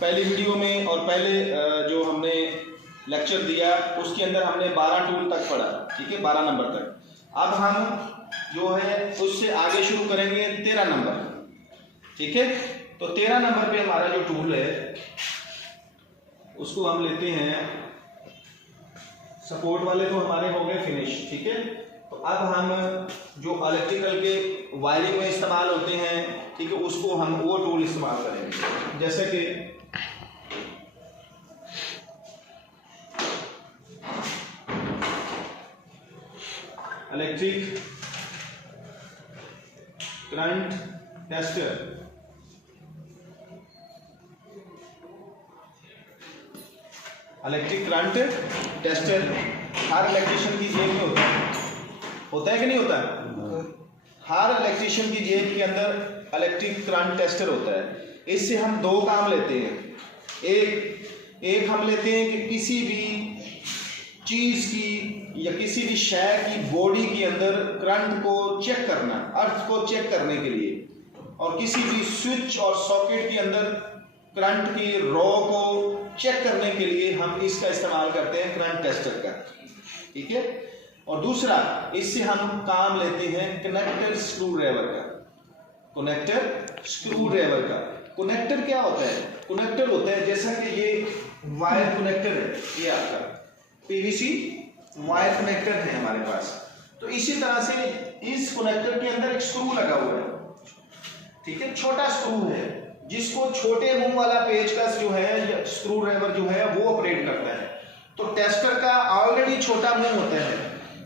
पहली वीडियो में और पहले जो हमने लेक्चर दिया उसके अंदर हमने 12 टूल तक पढ़ा, ठीक है, 12 नंबर तक। अब हम जो है उससे आगे शुरू करेंगे 13 नंबर, ठीक है। तो 13 नंबर पे हमारा जो टूल है उसको हम लेते हैं, सपोर्ट वाले तो हमारे हो गए फिनिश, ठीक है। तो अब हम जो इलेक्ट्रिकल के वायरिंग में इस्तेमाल होते हैं, ठीक है, उसको हम वो टूल इस्तेमाल करेंगे, जैसे कि electric current tester. Electric current tester हर इलेक्ट्रिशियन की जेब में होता है कि नहीं होता है? हर इलेक्ट्रिशियन की जेब के अंदर इलेक्ट्रिक करंट टेस्टर होता है। इससे हम दो काम लेते हैं। एक हम लेते हैं कि किसी भी चीज की या किसी भी शय की बॉडी के अंदर करंट को चेक करना, अर्थ को चेक करने के लिए, और किसी भी स्विच और सॉकेट के अंदर करंट की रॉ को चेक करने के लिए हम इसका इस्तेमाल करते हैं, करंट टेस्टर का, ठीक है। और दूसरा, इससे हम काम लेते हैं कनेक्टर स्क्रू ड्राइवर का। कनेक्टर स्क्रू ड्राइवर का कनेक्टर क्या होता है? कनेक्टर होता है जैसा कि ये वायर कनेक्टर है, ये आपका पीवीसी वायर कनेक्टर है हमारे पास। तो इसी तरह से इस कनेक्टर के अंदर एक स्क्रू लगा हुआ है, ठीक है, छोटा स्क्रू है जिसको छोटे मुंह वाला पेचकस जो है, स्क्रू ड्राइवर जो है वो ऑपरेट करता है। तो टेस्टर का ऑलरेडी छोटा मुंह होता है,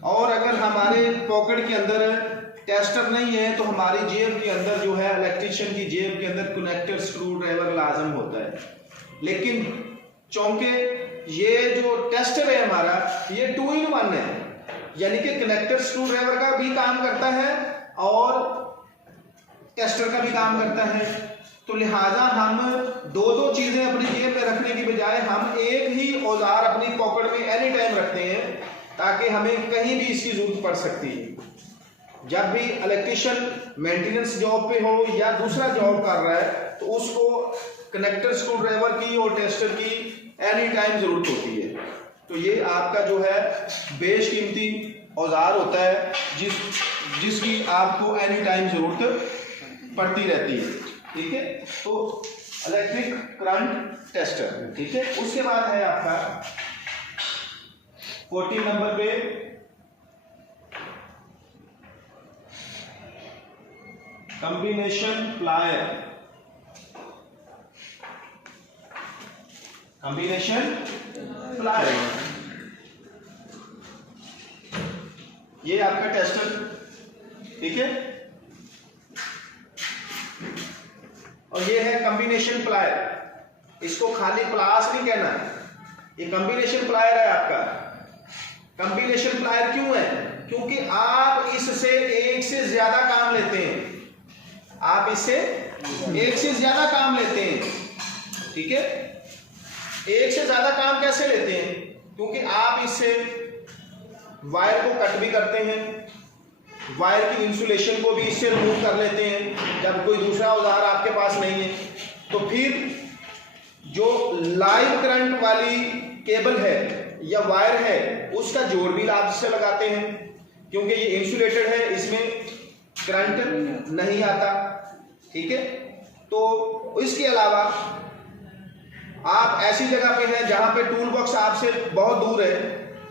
और अगर हमारे पॉकेट के अंदर टेस्टर नहीं है तो हमारी जेब के अंदर जो है, इलेक्ट्रिशियन की जेब के अंदर कनेक्टर स्क्रू ड्राइवर लाजम होता है। लेकिन चूंकि ये जो टेस्टर है हमारा, ये 2 in 1 है, यानी कि कनेक्टर स्क्रू ड्राइवर का भी काम करता है और टेस्टर का भी काम करता है। तो लिहाजा हम दो चीजें अपनी जेब में रखने की बजाय हम एक ही औजार अपनी पॉकेट में एनी टाइम रखते हैं, ताकि हमें कहीं भी इसकी जरूरत पड़ सकती है। जब भी इलेक्ट्रिशियन मेंटेनेंस जॉब पे हो या दूसरा जॉब कर रहा है तो उसको कनेक्टर स्क्रू ड्राइवर की और टेस्टर की एनी टाइम जरूरत होती है। तो ये आपका जो है बेशकीमती औजार होता है जिसकी आपको एनी टाइम जरूरत पड़ती रहती है, ठीक है। तो इलेक्ट्रिक करंट टेस्टर, ठीक है। उसके बाद है आपका 14 नंबर पे कॉम्बिनेशन प्लायर। कॉम्बिनेशन प्लायर ये आपका टेस्टर, ठीक है, और ये है कॉम्बिनेशन प्लायर। इसको खाली प्लास नहीं कहना है, ये कॉम्बिनेशन प्लायर है आपका। कॉम्बिनेशन प्लायर क्यों है? क्योंकि आप इससे एक से ज्यादा काम लेते हैं, आप इससे एक से ज्यादा काम लेते हैं, ठीक है। एक से ज्यादा काम कैसे लेते हैं? क्योंकि आप इससे वायर को कट भी करते हैं, वायर की इंसुलेशन को भी इससे रिमूव कर लेते हैं जब कोई दूसरा औजार आपके पास नहीं है। तो फिर जो लाइव करंट वाली केबल है या वायर है उसका जोड़ भी आप इससे लगाते हैं, क्योंकि ये इंसुलेटेड है, इसमें करंट नहीं आता, ठीक है। तो इसके अलावा आप ऐसी जगह पे हैं जहां पे टूल बॉक्स आपसे बहुत दूर है,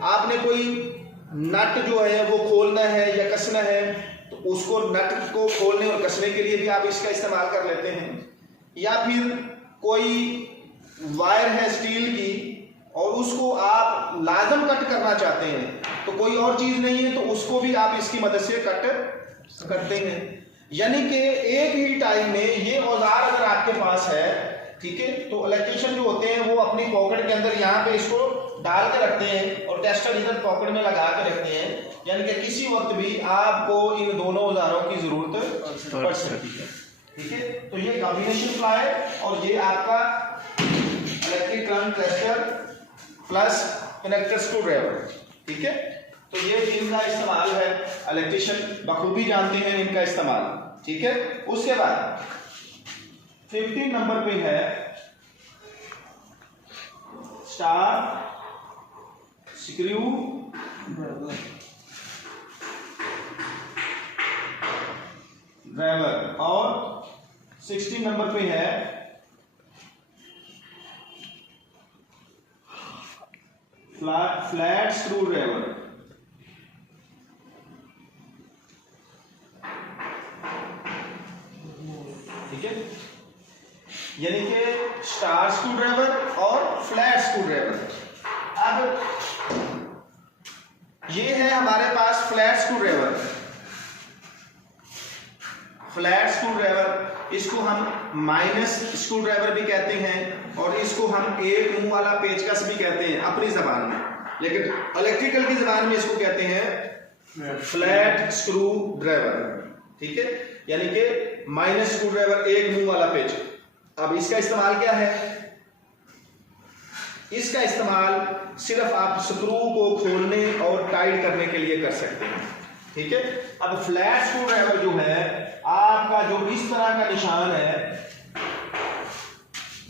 आपने कोई नट जो है वो खोलना है या कसना है, तो उसको नट को खोलने और कसने के लिए भी आप इसका इस्तेमाल कर लेते हैं। या फिर कोई वायर है स्टील की और उसको आप लाजम कट करना चाहते हैं, तो कोई और चीज नहीं है तो उसको भी आप इसकी मदद से कट करते हैं। यानी कि एक ही टाइम में ये औजार अगर आपके पास है, ठीक है, तो इलेक्ट्रिशियन जो होते हैं वो अपनी पॉकेट के अंदर यहाँ पे इसको डाल के रखते हैं और टेस्टर इधर पॉकेट में लगा के रखते हैं, यानी कि किसी वक्त भी आपको इन दोनों औजारों की जरूरत पड़ सकती है, ठीक है। तो ये कॉम्बिनेशन प्लायर और ये आपका electric current tester plus connector screw driver, ठीक है। तो ये इनका इस्तेमाल है, इलेक्ट्रिशियन बखूबी जानते हैं इनका इस्तेमाल, ठीक है। उसके बाद 15 नंबर पे है स्टार स्क्रू ड्राइवर और 16 नंबर पे है फ्लैट स्क्रू ड्राइवर। ठीक है, यानी कि स्टार स्क्रू ड्राइवर और फ्लैट स्क्रू ड्राइवर। अब ये है हमारे पास flat screw driver. Flat screw driver इसको हम माइनस स्क्रू ड्राइवर भी कहते हैं और इसको हम एक मुंह वाला पेचकस भी कहते हैं अपनी जबान में, लेकिन इलेक्ट्रिकल की जबान में इसको कहते हैं फ्लैट स्क्रू ड्राइवर। ठीक है, यानी कि माइनस स्क्रू ड्राइवर, एक मुंह वाला पेच। अब इसका इस्तेमाल क्या है? इसका इस्तेमाल सिर्फ आप स्क्रू को खोलने और टाइट करने के लिए कर सकते हैं। ठीक है, अब फ्लैट स्क्रू ड्राइवर जो है आपका, जो इस तरह का निशान है,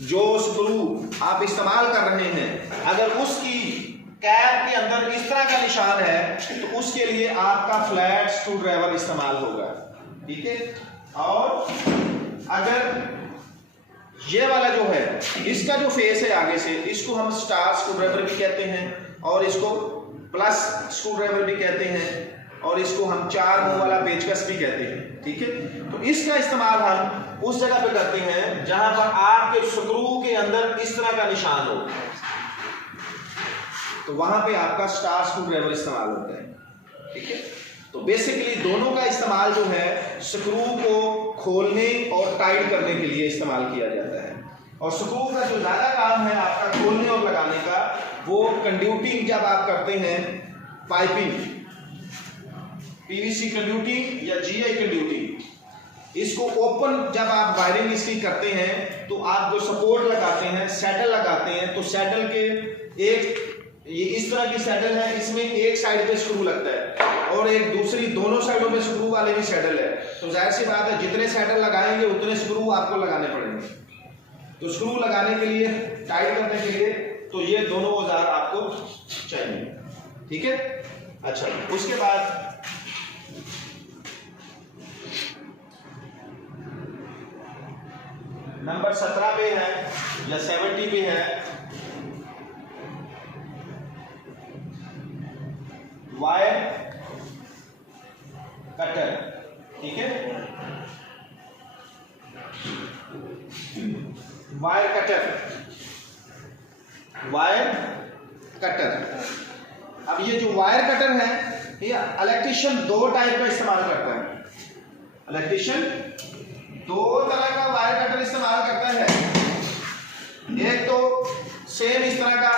जो स्क्रू आप इस्तेमाल कर रहे हैं, अगर उसकी कैप के अंदर इस तरह का निशान है तो उसके लिए आपका फ्लैट स्क्रू ड्राइवर इस्तेमाल होगा। ठीक है, और अगर ये वाला जो है, इसका जो फेस है आगे से, इसको हम स्टार स्क्रू ड्राइवर भी कहते हैं और इसको प्लस स्क्रू ड्राइवर भी कहते हैं और इसको हम चार मुंह वाला पेचकस भी कहते हैं। ठीक है, तो इसका इस्तेमाल हम उस जगह पे करते हैं जहां पर आपके स्क्रू के अंदर इस तरह का निशान हो, तो वहां पे आपका स्टार स्क्रू ड्राइवर इस्तेमाल होता है। ठीक है, तो बेसिकली दोनों का इस्तेमाल जो है स्क्रू को खोलने और टाइट करने के लिए इस्तेमाल किया जाता है। और स्क्रू का जो ज्यादा काम है आपका खोलने और लगाने का, वो कंड्यूटिंग जब आप करते हैं, पाइपिंग, पीवीसी कंड्यूटिंग या जीआई कंड्यूटिंग, इसको ओपन जब आप वायरिंग इसकी करते हैं तो आप जो सपोर्ट लगाते हैं, सैडल लगाते हैं, तो सैडल के एक, ये इस तरह की सैडल है, इसमें एक साइड पे स्क्रू लगता है और एक दूसरी, दोनों साइडों पे स्क्रू वाले भी सैडल है। तो जाहिर सी बात है जितने सैडल लगाएंगे उतने स्क्रू आपको लगाने पड़ेंगे। तो स्क्रू लगाने के लिए, टाइट करने के लिए, तो ये दोनों औजार आपको चाहिए। ठीक है, अच्छा, उसके बाद नंबर 17 पे है या 70 पे है वायर कटर। ठीक है, वायर कटर, वायर कटर। अब ये जो वायर कटर है, ये इलेक्ट्रिशियन दो टाइप का इस्तेमाल करता है। इलेक्ट्रिशियन दो तरह का वायर कटर इस्तेमाल करता है। एक तो सेम इस तरह का,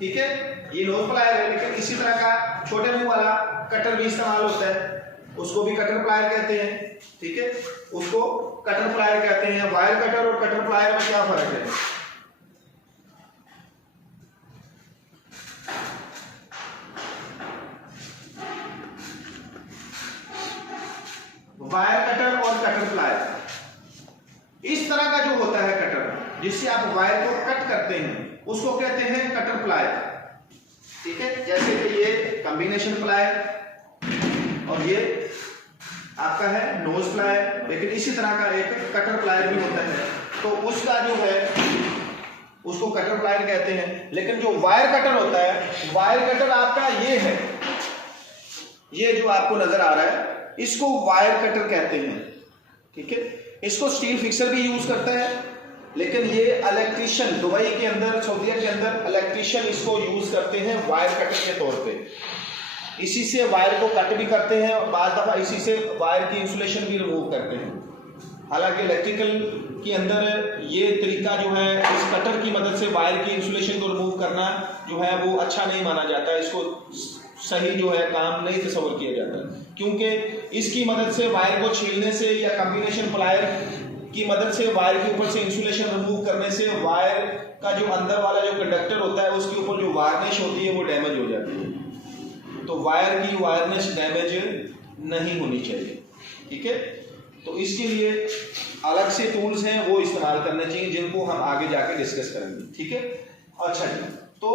ठीक है, ये नोज प्लायर है, लेकिन इसी तरह का छोटे मुंह वाला कटर भी इस्तेमाल होता है, उसको भी कटर प्लायर कहते हैं। ठीक है, उसको कटर प्लायर कहते हैं। वायर कटर और कटर प्लायर में क्या फर्क है? वायर कटर और कटर प्लायर, इस तरह का जो होता है कटर, जिससे आप वायर को कट करते हैं, उसको कहते हैं कटर प्लायर। ठीक है, जैसे कि ये कॉम्बिनेशन प्लायर और ये आपका है नोज प्लायर, लेकिन इसी तरह का एक कटर प्लायर भी होता है, तो उसका जो है उसको कटर प्लायर कहते हैं। लेकिन जो वायर कटर होता है, वायर कटर आपका ये है, ये जो आपको नजर आ रहा है, इसको वायर कटर कहते हैं। ठीक है, इसको स्टील फिक्सर भी यूज करता है, लेकिन ये इलेक्ट्रिशियन दुबई के अंदर, सऊदीया के अंदर इलेक्ट्रिशियन इसको यूज करते हैं वायर कटर के तौर पे। इसी से वायर को कट भी करते हैं और बाद दफा इसी से वायर की इंसुलेशन भी रिमूव करते हैं। हालांकि इलेक्ट्रिकल के अंदर ये तरीका जो है, इस कटर की मदद से वायर की इंसुलेशन को रिमूव करना जो है वो अच्छा नहीं माना जाता, इसको सही जो है काम नहीं तस्वर किया जाता, क्योंकि इसकी मदद से वायर को छीलने से या कॉम्बिनेशन प्लायर की मदद से वायर के ऊपर से इंसुलेशन रिमूव करने से वायर का जो अंदर वाला जो कंडक्टर होता है उसके ऊपर जो वायरनेस होती है वो डैमेज हो जाती है। तो वायर की वायरनेस डैमेज नहीं होनी चाहिए। ठीक है, तो इसके लिए अलग से टूल्स हैं वो इस्तेमाल करने चाहिए, जिनको हम आगे जाके डिस्कस करेंगे, ठीक है। अच्छा जी, तो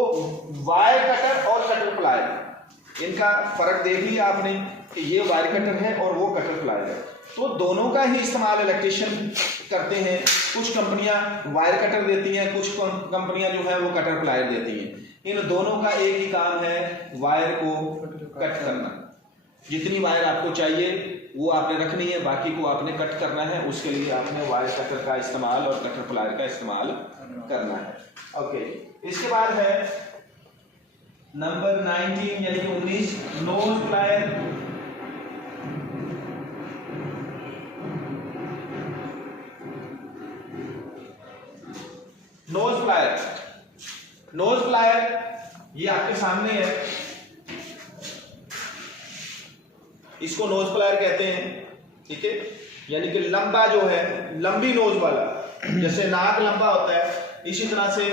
वायर कटर और कटर प्लायर, इनका फर्क देख लिया आपने कि ये वायर कटर है और वो कटर प्लायर है। तो दोनों का ही इस्तेमाल इलेक्ट्रिशियन करते हैं। कुछ कंपनियां वायर कटर देती हैं, कुछ कंपनियां जो है वो कटर प्लायर देती हैं। इन दोनों का एक ही काम है, वायर को कट करना। जितनी वायर आपको चाहिए वो आपने रखनी है, बाकी को आपने कट करना है। उसके लिए आपने वायर कटर का इस्तेमाल और कटर प्लायर का इस्तेमाल करना है। ओके, इसके बाद है नंबर 19 यानी कि 19, knows plier. Knows plier, knows plier ये आपके सामने है, इसको नोज प्लायर कहते हैं, ठीक है। यानी कि लंबा जो है, लंबी नोज वाला, जैसे नाक लंबा होता है इसी तरह से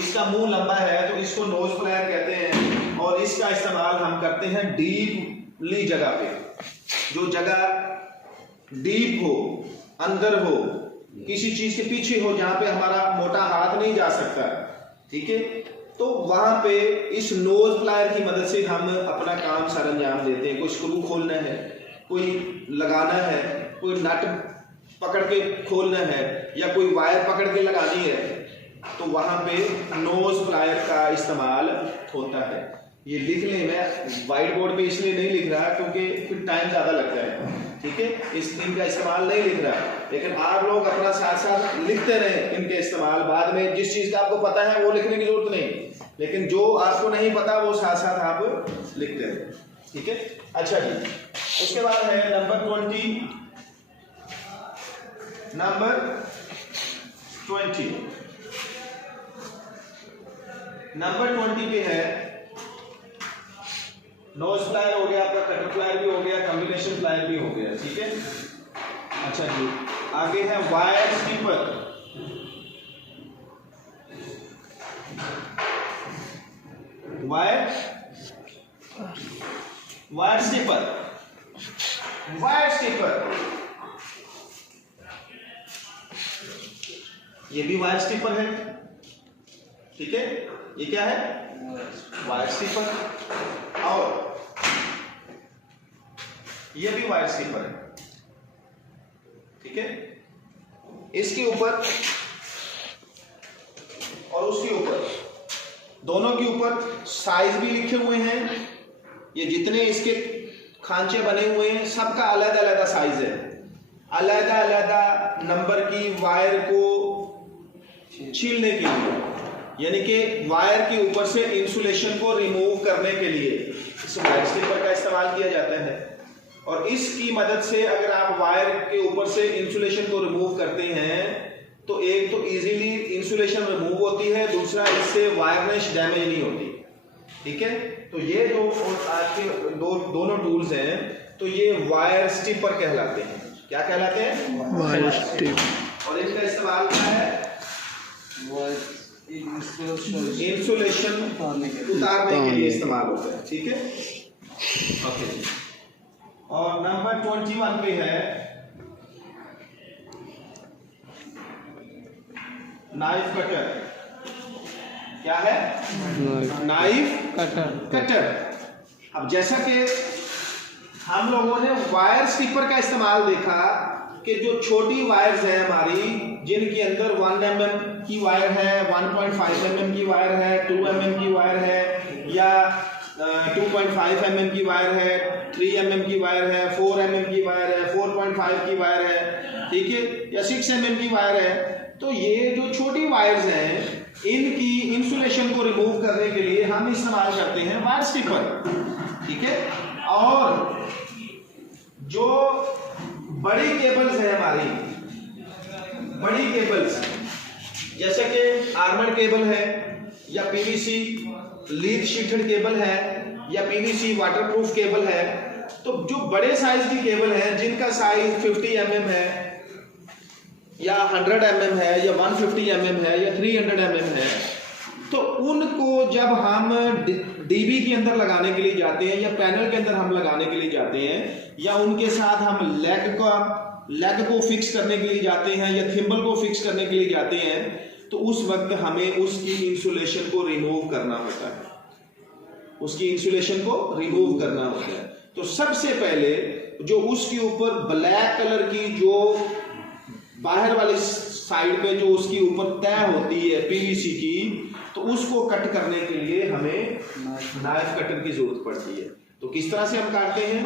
इसका मुंह लंबा है, तो इसको नोज प्लायर कहते हैं। और इसका इस्तेमाल हम करते हैं डीपली जगह पे, जो जगह डीप हो, अंदर हो, किसी चीज के पीछे हो, जहां पे हमारा मोटा हाथ नहीं जा सकता, ठीक है। तो वहां पे इस नोज प्लायर की मदद से हम अपना काम सर अंजाम देते हैं। कोई स्क्रू खोलना है, कोई लगाना है, कोई नट पकड़ के खोलना है, या कोई वायर पकड़ के लगानी है, तो वहां पे नोज प्लायर का इस्तेमाल होता है। ये लिखने में व्हाइट बोर्ड पे इसलिए नहीं लिख रहा क्योंकि फिर टाइम ज़्यादा लगता है, ठीक है, इस इनका इस्तेमाल नहीं लिख रहा, लेकिन आप लोग अपना साथ साथ लिखते रहें इनके इस्तेमाल। बाद में जिस चीज़ का आपको पता है वो लिखने की जरूरत नहीं, लेकिन जो आपको नहीं पता वो साथ साथ आप लिखते रहें, ठीक है। अच्छा जी, उसके बाद है नंबर 20, नंबर 20, नंबर 20 पे है नोज प्लायर हो गया, आपका कटर प्लायर भी हो गया, कॉम्बिनेशन प्लायर भी हो गया, ठीक है। अच्छा जी, आगे है wire stripper. Wire stripper, wire stripper, ये भी वायर स्टिपर है, ठीक है। ये क्या है? Wire stripper. और ये भी वायर स्टिपर है, ठीक है। इसके ऊपर और उसके ऊपर, दोनों के ऊपर साइज भी लिखे हुए हैं। ये जितने इसके खांचे बने हुए हैं सबका अलग अलग साइज है, अलग अलग नंबर की वायर को छीलने के लिए, यानी कि वायर के ऊपर से इंसुलेशन को रिमूव करने के लिए इस वायर स्टिपर का इस्तेमाल किया जाता है। और इसकी मदद से अगर आप वायर के ऊपर से इंसुलेशन को रिमूव करते हैं तो एक तो इजीली इंसुलेशन रिमूव होती है, दूसरा इससे वायरनेस डैमेज नहीं होती, ठीक है। तो ये जो आज के दोनों टूल्स हैं, तो ये वायर स्टिपर कहलाते हैं। क्या कहलाते हैं? Wire stripper. और इनका इस्तेमाल क्या है? इंसुलेशन उतारने के लिए इस्तेमाल होता है, ठीक है। ओके जी। और नंबर 21 पे है नाइफ कटर। क्या है? Knife cutter. अब जैसा कि हम लोगों ने वायर स्टिपर का इस्तेमाल देखा कि जो छोटी वायर्स हैं हमारी, जिनके अंदर 1 mm की वायर है, 1.5 mm की वायर है, 2 mm की वायर है, या 2.5 mm की वायर है, 3 mm की वायर है, 4 mm की वायर है, 4.5 की वायर है, ठीक है, या 6 mm की वायर है। तो ये जो छोटी वायर्स हैं, इनकी इंसुलेशन को रिमूव करने के लिए हम इस्तेमाल करते हैं वायर स्टिपर, ठीक है। और जो बड़ी केबल्स है हमारी, बड़ी केबल्स जैसे कि आर्मर्ड केबल है, या पीवीसी लीड शीटेड केबल है, या पीवीसी वाटरप्रूफ केबल है, तो जो बड़े साइज की केबल है जिनका साइज 50 mm है, या 100 mm है, या 150 mm है, या 300 mm है, तो उनको जब हम डीबी के अंदर लगाने के लिए जाते हैं, या पैनल के अंदर हम लगाने के लिए जाते हैं, या उनके साथ हम लेग का लेग को फिक्स करने के लिए जाते हैं या थिम्बल को फिक्स करने के लिए जाते हैं तो उस वक्त हमें उसकी इंसुलेशन को रिमूव करना होता है, उसकी इंसुलेशन को रिमूव करना होता है। तो सबसे पहले जो उसके ऊपर ब्लैक कलर की जो बाहर वाली साइड पे जो उसकी ऊपर तय होती है पीवीसी की, तो उसको कट करने के लिए हमें नाइफ कटर की जरूरत पड़ती है। तो किस तरह से हम काटते हैं,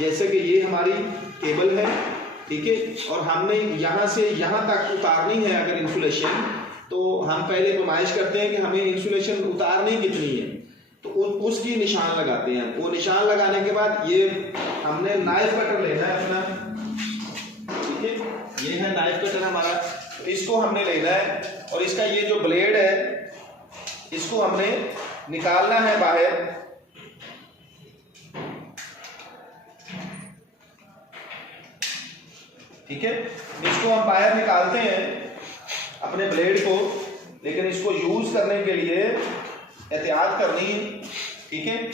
जैसे कि ये हमारी केबल है, ठीक है, और हमने यहाँ से यहाँ तक उतारनी है अगर इंसुलेशन, तो हम पहले नुमाइश करते हैं कि हमें इंसुलेशन उतारनी कितनी है, तो उसकी निशान लगाते हैं। वो निशान लगाने के बाद ये हमने नाइफ कटर लेना है अपना, ठीक है, ये है नाइफ कटर हमारा, तो इसको हमने लेना है और इसका ये जो ब्लेड है इसको हमने निकालना है बाहर, ठीक है, इसको हम बाहर निकालते हैं अपने ब्लेड को, लेकिन इसको यूज करने के लिए एहतियात करनी है, ठीक है।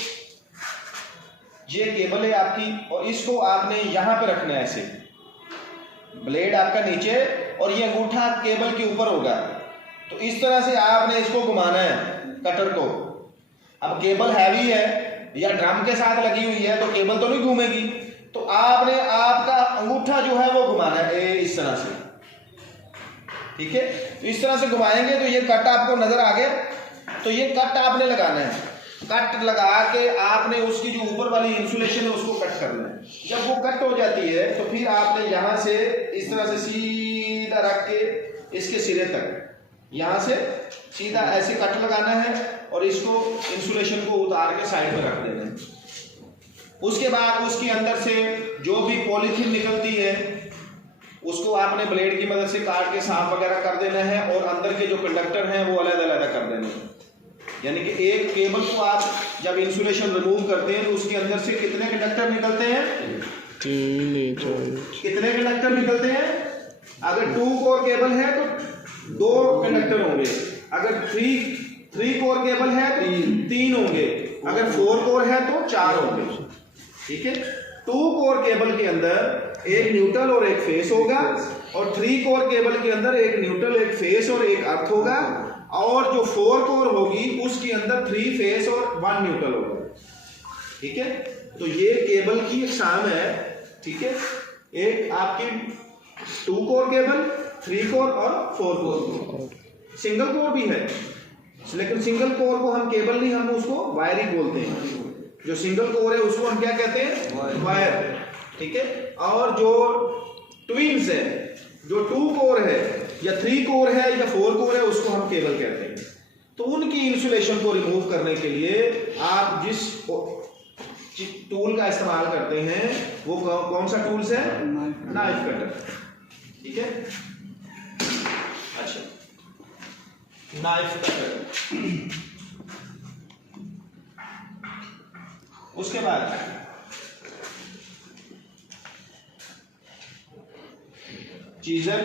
ये केबल है आपकी और इसको आपने यहां पे रखना है ऐसे, ब्लेड आपका नीचे और ये अंगूठा केबल के ऊपर होगा, तो इस तरह से आपने इसको घुमाना है कटर को। अब केबल हैवी है या ड्रम के साथ लगी हुई है तो केबल तो नहीं घूमेगी, तो आपने आपका अंगूठा जो है वो घुमाना है इस तरह से, ठीक है। तो इस तरह से घुमाएंगे तो ये कट आपको नजर आ गया, तो ये कट आपने लगाना है, कट लगा के आपने उसकी जो ऊपर वाली इंसुलेशन है उसको कट करना है। जब वो कट हो जाती है तो फिर आपने यहाँ से इस तरह से सीधा रख के इसके सिरे तक यहाँ से सीधा ऐसे कट लगाना है और इसको इंसुलेशन को उतार के साइड में रख देना है। उसके बाद उसके अंदर से जो भी पॉलीथीन निकलती है उसको आपने ब्लेड की मदद से काट के साफ वगैरह कर देना है और अंदर के जो कंडक्टर हैं वो अलग-अलग कर देने हैं। यानी कि एक केबल को आप जब इंसुलेशन रिमूव करते हैं तो उसके अंदर से कितने कंडक्टर निकलते हैं? 3 कितने कंडक्टर निकलते हैं? अगर 2 कोर केबल है तो 2 कंडक्टर होंगे, अगर 3 कोर केबल है तो 3 होंगे, अगर 4 कोर है तो 4 होंगे, ठीक है। 2 कोर केबल के अंदर एक न्यूट्रल और एक फेस होगा और 3 कोर केबल के अंदर एक न्यूट्रल, एक फेस और एक अर्थ होगा, और जो 4 कोर होगी उसके अंदर 3 फेस और 1 न्यूट्रल होगा, ठीक है। तो ये केबल की अक़साम है, ठीक है। एक आपकी 2 कोर केबल, 3 कोर और 4 कोर, सिंगल कोर भी है, लेकिन सिंगल कोर को हम केबल नहीं, हम उसको वायर ही बोलते हैं। जो सिंगल कोर है उसको हम क्या कहते हैं? वायर, ठीक है। और जो ट्विन्स है, जो 2 कोर है या 3 कोर है या 4 कोर है उसको हम केबल कहते हैं। तो उनकी इंसुलेशन को रिमूव करने के लिए आप जिस टूल का इस्तेमाल करते हैं वो कौन सा टूल्स है? नाइफ कटर, ठीक है। अच्छा, नाइफ कटर। उसके बाद चीजर,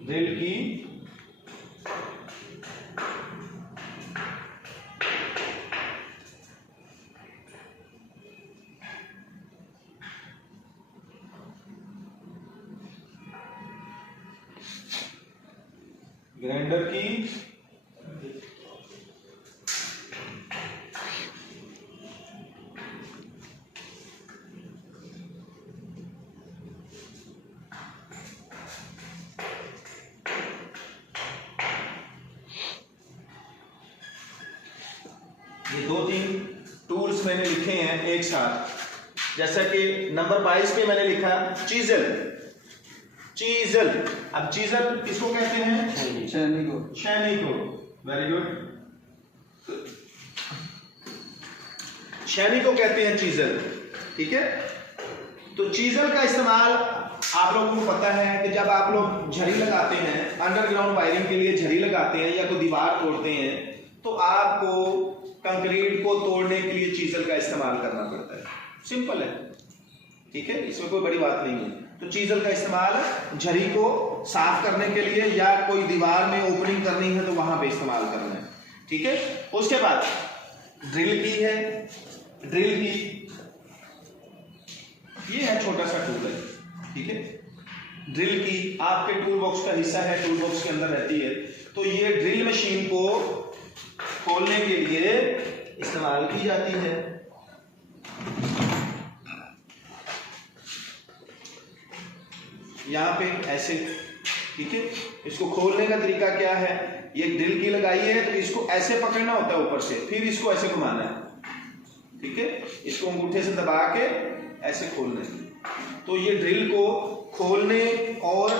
ड्रिल की, ग्राइंडर की, ये 2-3 टूल्स मैंने लिखे हैं एक साथ। जैसा कि नंबर 22 पे मैंने लिखा चीजल। चीजल, अब चीजल किसको कहते हैं? शैनी को। शैनी को, वेरी गुड। शैनी को कहते हैं चीजल, ठीक है। तो चीजल का इस्तेमाल आप लोगों को पता है कि जब आप लोग झरी लगाते हैं, अंडरग्राउंड वायरिंग के लिए झरी लगाते हैं या कोई दीवार तोड़ते हैं, तो आपको कंक्रीट को तोड़ने के लिए चीजल का इस्तेमाल करना पड़ता है। सिंपल है, ठीक है, इसमें कोई बड़ी बात नहीं है। तो चीजल का इस्तेमाल झरी को साफ करने के लिए या कोई दीवार में ओपनिंग करनी है तो वहां पे इस्तेमाल करना है, ठीक है। उसके बाद ड्रिल की है, ड्रिल की ये है छोटा सा टूल है, ठीक है। ड्रिल की आपके टूल बॉक्स का हिस्सा है, टूल बॉक्स के अंदर रहती है। तो ये ड्रिल मशीन को खोलने के लिए इस्तेमाल की जाती है। यहाँ पे ऐसे, ठीक है। इसको खोलने का तरीका क्या है, ये ड्रिल की लगाई है तो इसको ऐसे पकड़ना होता है ऊपर से, फिर इसको ऐसे घुमाना है, ठीक है। इसको अंगूठे से दबा के ऐसे खोलना है। तो ये ड्रिल को खोलने और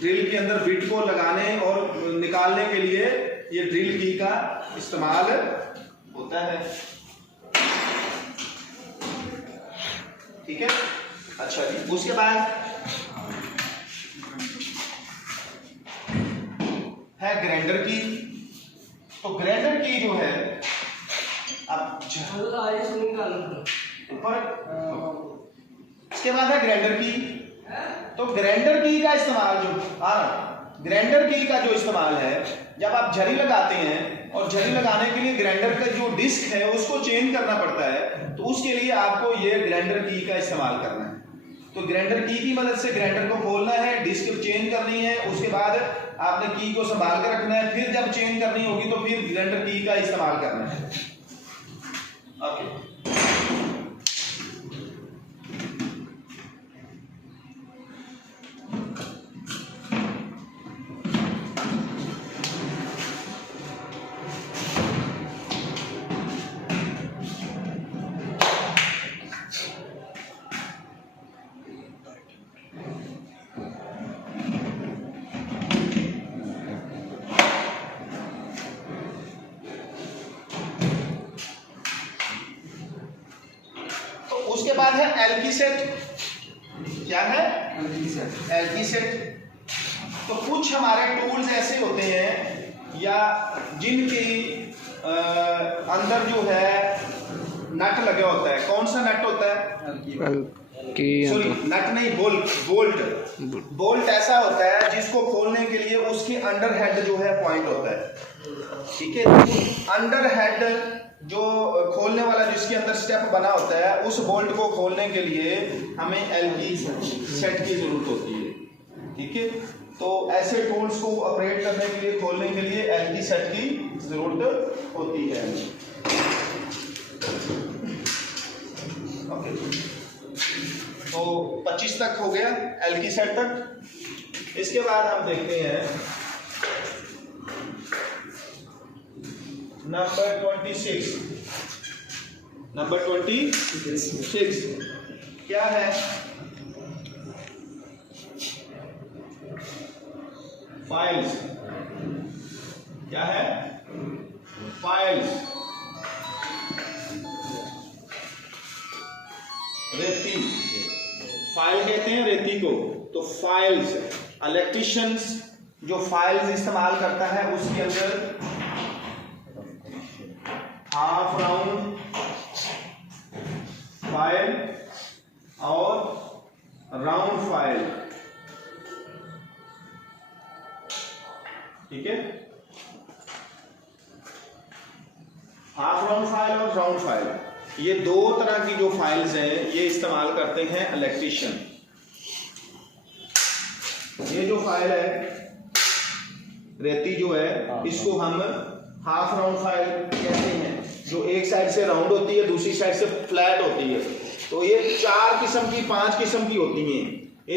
ड्रिल के अंदर बिट को लगाने और निकालने के लिए ये ड्रिल की का इस्तेमाल होता है, ठीक है। अच्छा जी, उसके बाद है ग्राइंडर की। तो ग्राइंडर की जो है अब ऊपर, इसके बाद है ग्राइंडर की। तो ग्राइंडर की का इस्तेमाल जो ग्राइंडर की का जो इस्तेमाल है, जब आप झरी लगाते हैं और झरी लगाने के लिए ग्राइंडर का जो डिस्क है उसको चेंज करना पड़ता है, तो उसके लिए आपको ये ग्राइंडर की का इस्तेमाल करना है। तो ग्राइंडर की मदद से ग्राइंडर को खोलना है, डिस्क चेंज करनी है, उसके बाद आपने की को संभाल कर रखना है, फिर जब चेंज करनी होगी तो फिर ग्राइंडर की का इस्तेमाल करना है। ओके। उसके बाद है एल्की सेट। क्या है? एल्की सेट। तो कुछ हमारे टूल्स ऐसे होते हैं या जिनकी अंदर जो है नट लगे होता है। कौन सा नट होता है? सॉरी, नट नहीं, बोल्ट। बोल्ट ऐसा होता है जिसको खोलने के लिए उसके अंडर हेड जो है पॉइंट होता है, ठीक है। अंडर हेड जो खोलने वाला जिसके अंदर स्टेप बना होता है, उस बोल्ट को खोलने के लिए हमें एल्की सेट की जरूरत होती है, ठीक है। तो ऐसे टूल्स को ऑपरेट करने के लिए, खोलने के लिए एल्की सेट की जरूरत होती है। ओके, तो 25 तक हो गया, एल्की सेट तक। इसके बाद हम देखते हैं नंबर 26। नंबर 26 क्या है? फाइल्स। क्या है? फाइल्स। रेती, फाइल कहते हैं रेती को। तो फाइल्स, इलेक्ट्रिशियंस जो फाइल्स इस्तेमाल करता है उसके अंदर हाफ राउंड फाइल और राउंड फाइल, ठीक है। हाफ राउंड फाइल और राउंड फाइल, ये दो तरह की जो फाइल्स हैं ये इस्तेमाल करते हैं इलेक्ट्रिशियन। ये जो फाइल है रेती जो है, इसको हम हाफ राउंड फाइल कहते हैं, जो एक साइड से राउंड होती है, दूसरी साइड से फ्लैट होती है। तो ये 4 किस्म की, 5 किस्म की होती हैं।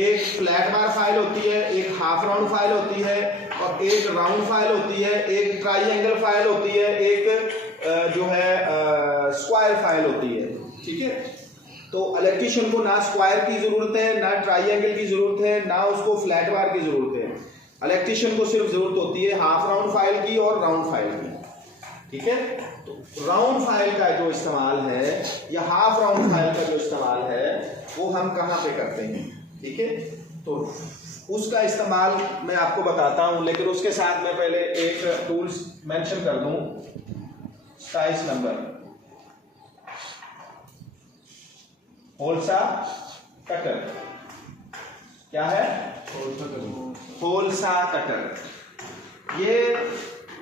एक फ्लैट बार फाइल होती है, एक हाफ राउंड फाइल होती है, और एक राउंड फाइल होती है, एक ट्राइएंगल फाइल होती है, एक जो है स्क्वायर फाइल होती है, ठीक है। तो इलेक्ट्रिशियन को ना स्क्वायर की जरूरत है, ना ट्राइएंगल की जरूरत है, ना उसको फ्लैट बार की जरूरत है। इलेक्ट्रिशियन को सिर्फ जरूरत होती है हाफ राउंड फाइल की और राउंड फाइल की, ठीक है। तो राउंड फाइल का जो इस्तेमाल है या हाफ राउंड फाइल का जो इस्तेमाल है वो हम कहाँ पे करते हैं, ठीक है। तो उसका इस्तेमाल मैं आपको बताता हूं, लेकिन उसके साथ मैं पहले एक टूल्स मेंशन कर दूं। Size number, hole saw cutter. क्या है? Hole saw cutter. ये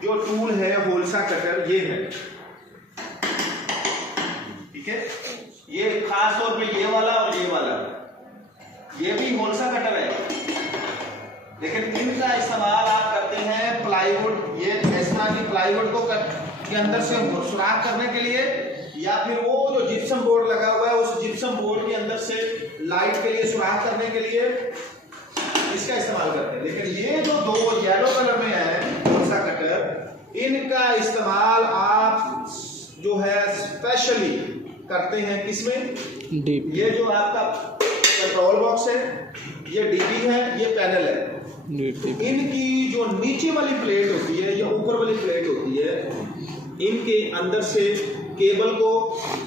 जो टूल है होल्सा कटर ये है, ठीक है। ये खास तौर पे ये वाला और ये वाला, ये भी होल्सा कटर है, लेकिन इनका इस्तेमाल आप करते हैं प्लाईवुड, ये ऐसा कि प्लाईवुड को के अंदर से सुराख करने के लिए, या फिर वो जो जिप्सम बोर्ड लगा हुआ है उस जिप्सम बोर्ड के अंदर से लाइट के लिए सुराख करने के लिए इसका इस्तेमाल करते हैं। लेकिन ये जो दो येलो कलर में है होल्सा कटर, इनका इस्तेमाल आप जो है स्पेशली करते हैं किसमें, ये जो आपका कंट्रोल बॉक्स है, ये डीबी है, ये पैनल है, इनकी जो नीचे वाली प्लेट होती है या ऊपर वाली प्लेट होती है, इनके अंदर से केबल को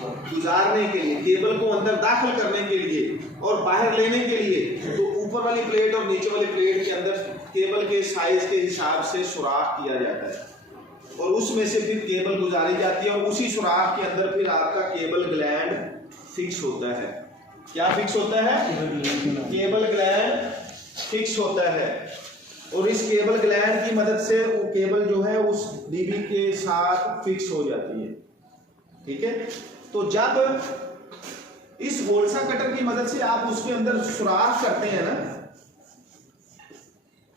गुजारने के लिए, केबल को अंदर दाखिल करने के लिए और बाहर लेने के लिए, तो ऊपर वाली प्लेट और नीचे वाली प्लेट के अंदर केबल के साइज के हिसाब से सुराख किया जाता है और उसमें से फिर केबल गुजारी जाती है और उसी सुराख के अंदर फिर आपका केबल ग्लैंड फिक्स होता है। क्या फिक्स होता है? केबल ग्लैंड फिक्स होता है और इस केबल ग्लैंड की मदद से वो केबल जो है उस डीबी के साथ फिक्स हो जाती है, ठीक है। तो जब इस होल्सा कटर की मदद से आप उसके अंदर सुराख करते हैं ना,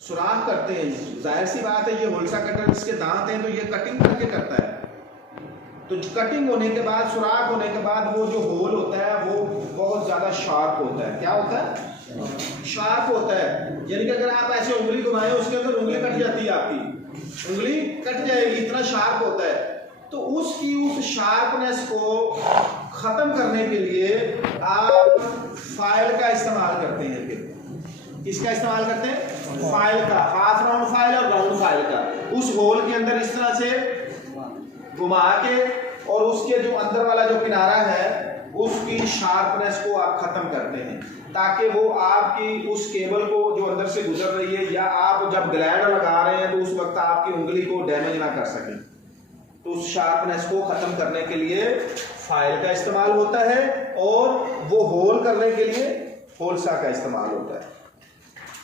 सुराख करते हैं, जाहिर सी बात है ये होल्सा कटर इसके दांत हैं तो ये कटिंग करके करता है, तो कटिंग होने के बाद, सुराख होने के बाद वो जो होल होता है वो बहुत ज्यादा शार्प होता है। क्या होता है? शार्प होता है, यानी कि अगर आप ऐसे उंगली घुमाएं उसके अंदर उंगली कट जाती है, आपकी उंगली कट जाएगी, इतना शार्प होता है। तो उसकी उस शार्पनेस को खत्म करने के लिए आप फाइल का इस्तेमाल करते हैं। फिर किसका इस्तेमाल करते हैं? फाइल का, हाफ राउंड फाइल और राउंड फाइल का। उस होल के अंदर इस तरह से घुमा के और उसके जो अंदर वाला जो किनारा है उसकी शार्पनेस को आप खत्म करते हैं, ताकि वो आपकी उस केबल को जो अंदर से गुजर रही है या आप जब ग्लैंड लगा रहे हैं तो उस वक्त आपकी उंगली को डैमेज ना कर सके। तो उस शार्पनेस को खत्म करने के लिए फाइल का इस्तेमाल होता है और वो होल करने के लिए होल्सा का इस्तेमाल होता है,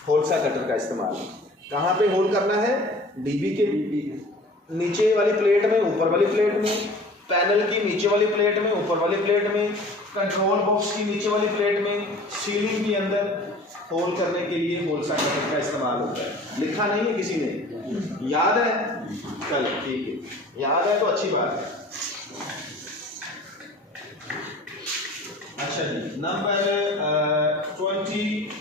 होल्सा कटर का इस्तेमाल। कहाँ पे होल करना है? डीबी के नीचे वाली प्लेट में, ऊपर वाली प्लेट में, पैनल की नीचे वाली प्लेट में, ऊपर वाली प्लेट में, कंट्रोल बॉक्स की नीचे वाली प्लेट में, सीलिंग के अंदर होल करने के लिए होल्सा कटर का इस्तेमाल होता है। लिखा नहीं है किसी ने? याद है? चलो ठीक है, याद है तो अच्छी बात है। अच्छा जी, number 28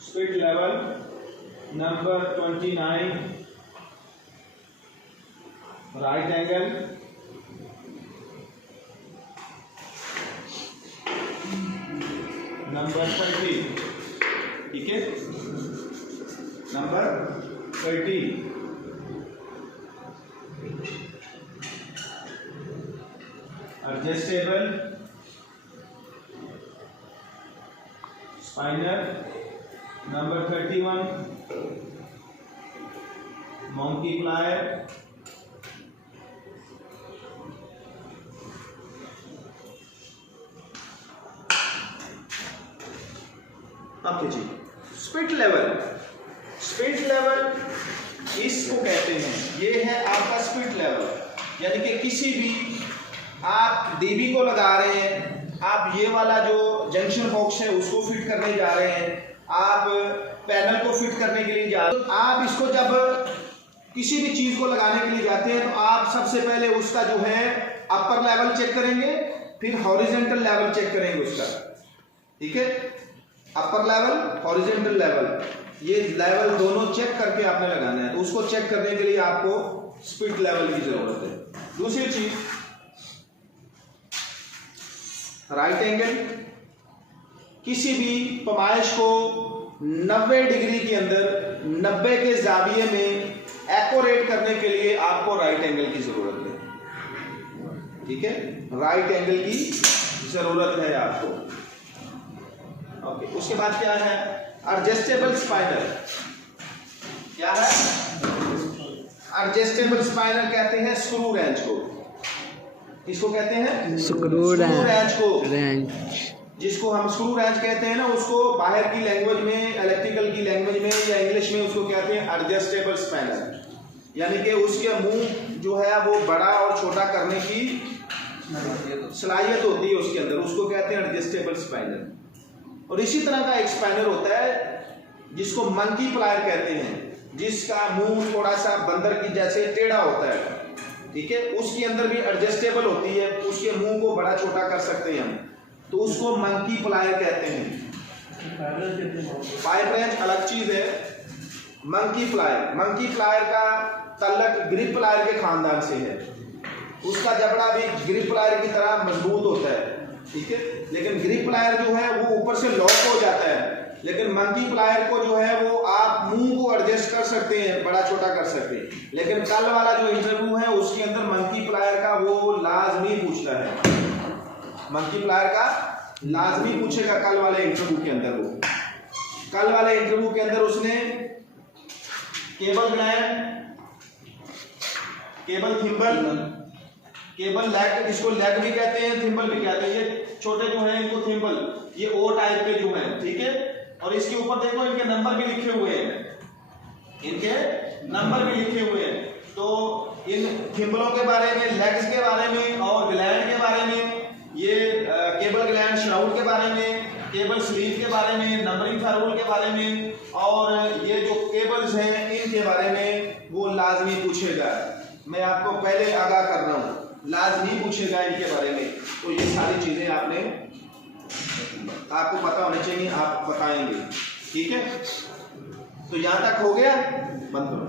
spirit level. Number 29 right angle. Number 30, ठीक है। Number 30 adjustable spanner. Number 31 monkey plier. अब जी स्पिरिट लेवल, स्पिरिट लेवल इसको कहते हैं, ये है आपका स्पिरिट लेवल। यानी कि किसी भी आप डीबी को लगा रहे हैं, आप ये वाला जो जंक्शन बॉक्स है उसको फिट करने जा रहे हैं, आप पैनल को फिट करने के लिए जा रहे हैं, तो आप इसको जब किसी भी चीज को लगाने के लिए जाते हैं तो आप सबसे पहले उसका जो है अपर लेवल चेक करेंगे, फिर हॉरिजॉन्टल लेवल चेक करेंगे उसका, ठीक है। अपर लेवल, हॉरिजॉन्टल लेवल, ये लेवल दोनों चेक करके आपने लगाना है। तो उसको चेक करने के लिए आपको स्पिरिट लेवल की जरूरत है। दूसरी चीज राइट एंगल, किसी भी पैमाइश को 90 डिग्री के अंदर 90 के जाविये में एक्यूरेट करने के लिए आपको राइट एंगल की जरूरत है, ठीक है। राइट एंगल की जरूरत है आपको। ओके, उसके बाद क्या है? एडजस्टेबल स्पाइनर। क्या है? एडजस्टेबल स्पाइनर कहते हैं स्क्रू रेंच को, इसको कहते हैं स्क्रू रेंच को, रेंच, जिसको हम स्क्रू रेंच कहते हैं ना, उसको बाहर की लैंग्वेज में, इलेक्ट्रिकल की लैंग्वेज में या इंग्लिश में उसको कहते हैं एडजस्टेबल स्पैनर। यानी कि उसके मुंह जो है वो बड़ा और छोटा करने की सलाहियत होती है उसके अंदर, उसको कहते हैं एडजस्टेबल स्पैनर। और इसी तरह का एक स्पैनर होता है जिसको मंकी प्लायर कहते हैं, जिसका मुंह थोड़ा सा बंदर की जैसे टेढ़ा होता है, ठीक है। उसके अंदर भी एडजस्टेबल होती है, उसके मुंह को बड़ा छोटा कर सकते हैं हम, तो उसको मंकी प्लायर कहते हैं। पाइप रेंच अलग चीज है। मंकी प्लायर का तल्लक ग्रिप प्लायर के खानदान से है। उसका जबड़ा भी ग्रिप प्लायर की तरह मजबूत होता है, ठीक है। लेकिन ग्रिप प्लायर जो है वो ऊपर से लॉक हो जाता है, लेकिन मंकी प्लायर को जो है वो आप मुंह को एडजस्ट कर सकते हैं, बड़ा छोटा कर सकते हैं। लेकिन कल वाला जो इंटरव्यू है उसके अंदर मंकी प्लायर का वो लाजमी पूछता है, मंकी प्लायर का लाजमी पूछेगा कल वाले इंटरव्यू के अंदर। वो कल वाले इंटरव्यू के अंदर उसने cable gland, cable thimble, cable leg, इसको लेग भी कहते हैं, थिम्बल भी कहते हैं। ये छोटे जो हैं इनको थिम्बल, ये ओ टाइप के जो हैं, ठीक है। और इसके ऊपर देखो इनके नंबर भी लिखे हुए हैं, इनके नंबर भी लिखे हुए हैं। तो इन थिम्बलों के बारे में, लेग्स के बारे में और ग्लैंड के बारे में, ये केबल ग्लैंड श्राउड के बारे में, केबल स्लीव के बारे में, नंबरिंग फेरोल के बारे में, और ये जो केबल्स हैं इनके बारे में वो लाजमी पूछेगा। मैं आपको पहले आगाह कर रहा हूँ, लाजमी पूछेगा इनके बारे में। तो ये सारी चीजें आपको पता होनी चाहिए, आप बताएंगे, ठीक है। तो यहां तक हो गया, बंद करो।